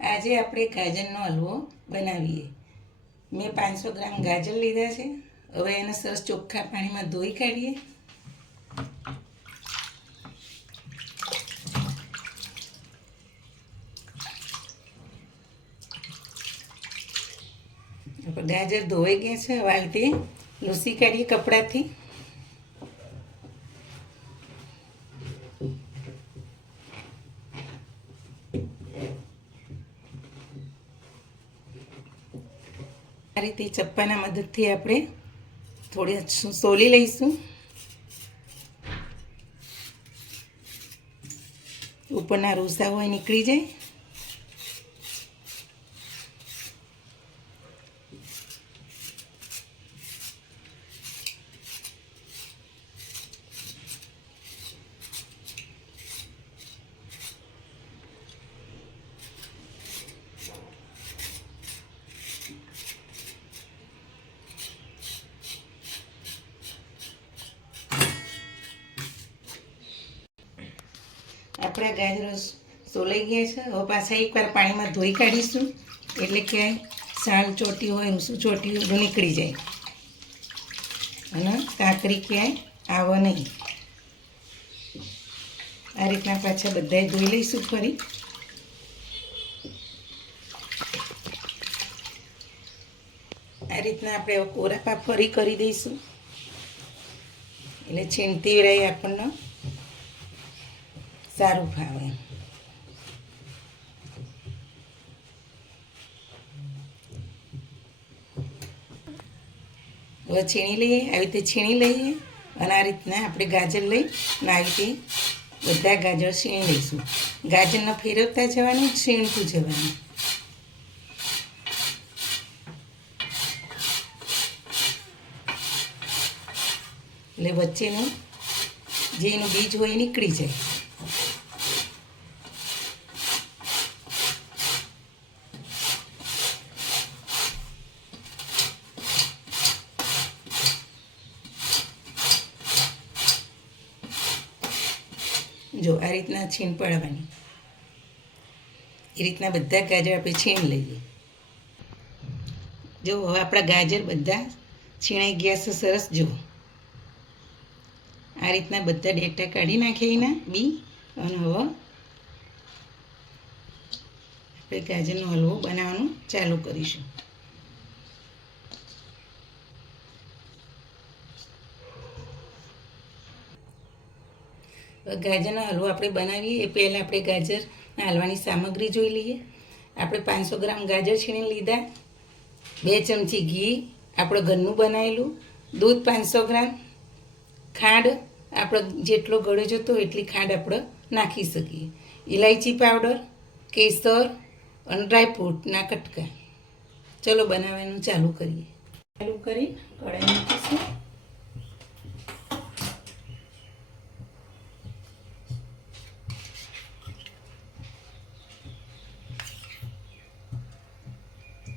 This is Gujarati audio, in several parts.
આજે આપણે ગાજરનો હલવો બનાવીએ. મેં પાંચસો ગ્રામ ગાજર લીધા છે. હવે એને સરસ ચોખ્ખા પાણીમાં ધોઈ કાઢીએ. ગાજર ધોવાઈ ગયા છે. વાલથી લૂસી કાઢીએ કપડાથી. આ રીતે ચપ્પાના મદદથી આપણે થોડી સોલી લઈશું. ઉપરના રૂસા હોય નીકળી જાય. આપણા ગાજરો સોલાઈ ગયા છે. હવે પાછા એકવાર પાણીમાં ધોઈ કાઢીશું. એટલે ક્યાંય સાલ ચોટી હોય શું ચોટી નીકળી જાય. અને કાંકરી ક્યાંય આવે નહીં. આ રીતના પાછા બધાય ધોઈ લઈશું ફરી. આ રીતના આપણે કોરાપા ફરી કરી દઈશું. એટલે છીણતી રહી આપણને સારું ફાવે. હવે છીણી લઈએ, આવી રીતે છીણી લઈએ અને આ રીતના આપણે ગાજર લઈ અને આવી રીતે બધા ગાજર છીણી લઈશું. ગાજરને ફેરવતા જવાનું, છીણતું જવાનું. એટલે વચ્ચેનું જે એનું બીજ હોય એ નીકળી જાય. જો, આ રીતના છીણ પાડવાની. એ રીતના બધા ગાજર આપણે છીણ લઈએ. જો, હવે આપણા ગાજર બધા છીણાઈ ગયા છે સરસ, જો. આ રીતના બધા ડેટા કાઢી નાખીએ એના, બી. અને હવે આપણે ગાજરનો હલવો બનાવવાનું ચાલુ કરીશું. ગાજરનો હલવો આપણે બનાવીએ, એ પહેલાં આપણે ગાજરના હલવાની સામગ્રી જોઈ લઈએ. આપણે પાંચસો ગ્રામ ગાજર છીણી લીધા. બે ચમચી ઘી આપણે ઘરનું બનાવેલું. દૂધ પાંચસો ગ્રામ. ખાંડ આપણે જેટલો ગળ્યો જતો એટલી ખાંડ આપણે નાખી શકીએ. ઇલાયચી પાવડર, કેસર અને ડ્રાયફ્રૂટના કટકા. ચલો બનાવવાનું ચાલુ કરીએ. ચાલુ કરી કઢાઈ મૂકીશું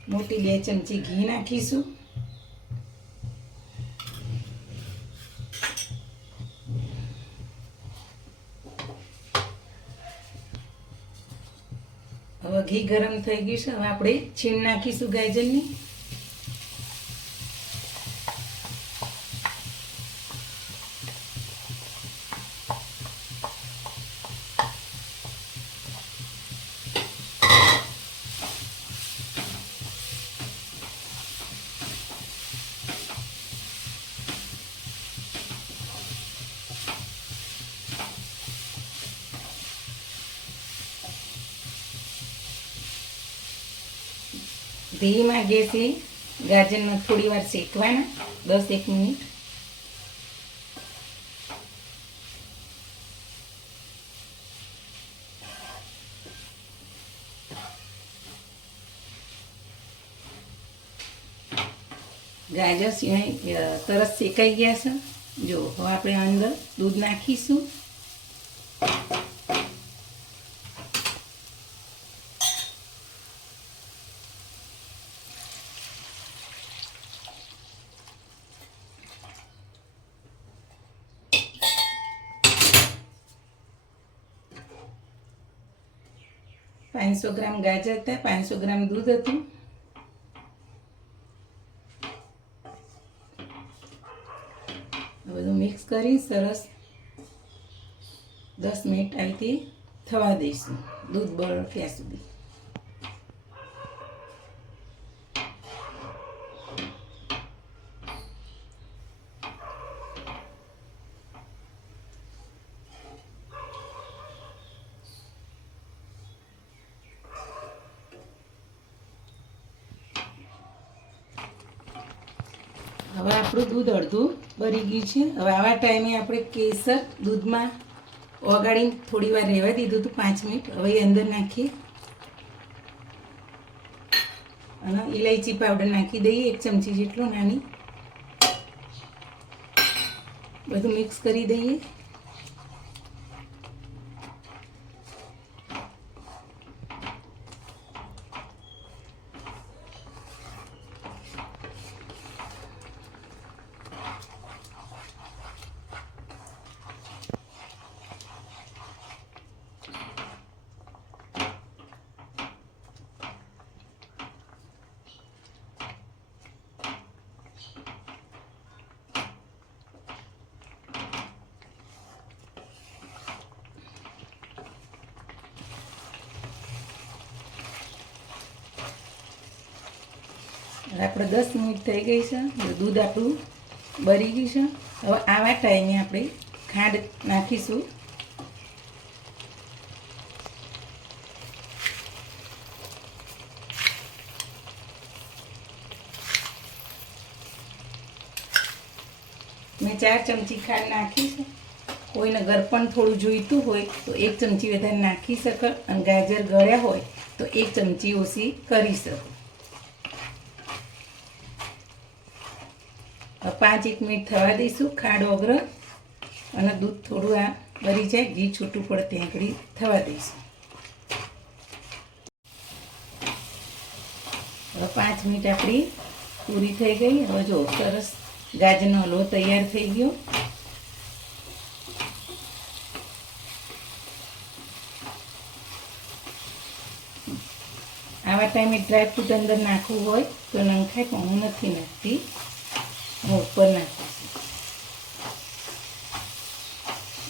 મોટી બે ચમચી ઘી નાખીશું. હવે ઘી ગરમ થઈ ગયું છે. હવે આપણે છીણ નાખીશું ગાજરની. ધીમા ગેસે ગાજરને થોડી વાર શેકવાના, દસ એક મિનિટ. ગાજર સિવાય સરસ શેકાઈ ગયા છે. જો, હવે આપણે અંદર દૂધ નાખીશું. પાંચસો ગ્રામ ગાજર હતા, પાંચસો ગ્રામ દૂધ હતું. બધું મિક્સ કરી સરસ દસ મિનિટ આવી થવા દઈશું, દૂધ બળ ત્યાં સુધી. હવે આપણું દૂધ અડધું બળી ગયું છે. હવે આવા ટાઈમે આપણે કેસર દૂધમાં ઓગાળીને થોડી વાર રહેવા દીધું હતું, પાંચ મિનિટ. હવે અંદર નાખીએ. અને ઇલાયચી પાવડર નાખી દઈએ, એક ચમચી જેટલો નાની. બધું મિક્સ કરી દઈએ. આપણે દસ મિનિટ થઈ ગઈ છે. દૂધ આપણું બળી ગયું છે. હવે આવા ટાઈમે આપણે ખાંડ નાખીશું. મેં ચાર ચમચી ખાંડ નાખી છે. કોઈને ગરપણ થોડું જોઈતું હોય તો એક ચમચી વધારે નાખી શક અને ગાજર ગળ્યા હોય તો એક ચમચી ઓછી કરી શકો. પાંચ એક મિનિટ થવા દઈશું, ખાડો ઓગર અને દૂધ થોડું આ બળી જાય, ઘી છૂટું પડે ત્યાં આગળ થવા દઈશું. હવે પાંચ મિનિટ આપણી પૂરી થઈ ગઈ. હવે જો સરસ ગાજરનો હલવો તૈયાર થઈ ગયો. આવા ટાઈમે ડ્રાયફ્રૂટ અંદર નાખવું હોય તો નંખાય, પણ હું નથી નાખતી. હું ઉપર નાખીશ.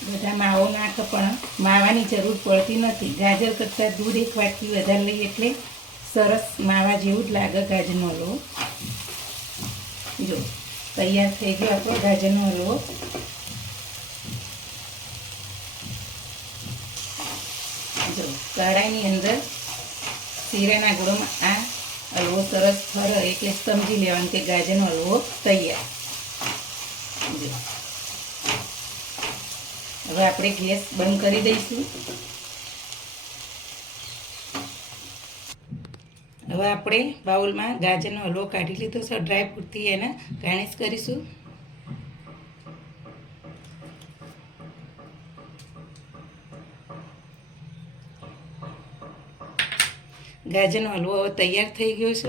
બધા માવો નાખે પણ માવાની જરૂર પડતી નથી. ગાજર કરતાં દૂધ એક વાટકી વધારે લઈએ એટલે સરસ માવા જેવું જ લાગે ગાજરનો હલવો. જો, તૈયાર થઈ ગયો આપણો ગાજરનો હલવો. જો, કઢાઈની અંદર શીરાના ગોળોમાં આ હલવો સરસ ફરે એટલે સમજી લેવાનું કે ગાજરનો હલવો તૈયાર. હવે આપણે ગેસ બંધ કરી દઈશું. હવે આપણે બાઉલમાં ગાજરનો હલવો કાઢી લીધો છે ડ્રાય ફ્રૂટથી એને ગાર્નિશ કરીશું. ગાજરનો હલવો તૈયાર થઈ ગયો છે.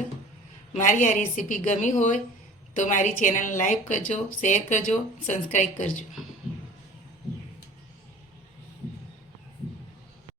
મારી આ રેસીપી ગમી હોય તો મારી ચેનલ લાઈક કરજો શેર કરજો સબસ્ક્રાઈબ કરજો.